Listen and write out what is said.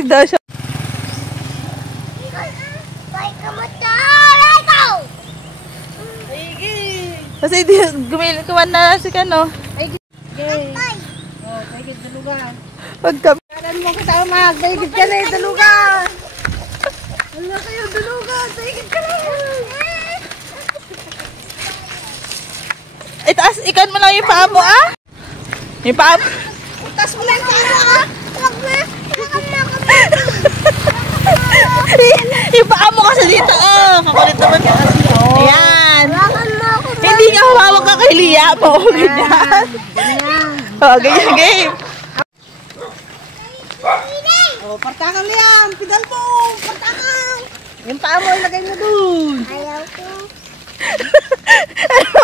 Lasing daw siya. Kasi kuman na si Kano. Daigid dalugan. Pagka... Karan mo kasama, daigid ka na yung dalugan. Wala kayo dalugan, daigid ka na. Itaas, ikan mo lang yung paa mo, ah? Yung paa mo? Itaas mo lang yung paa mo, ah? Yung paa mo kasi dito, oh. Kakulit naman. Ayan. Hindi nga humawag ka kay Lia mo. Ganyan. Oh, ganyan game. Oh, partakang Liam. Pidal mo. Partakang. Yung paa mo, ilagay mo dun. Ayaw ko. Ano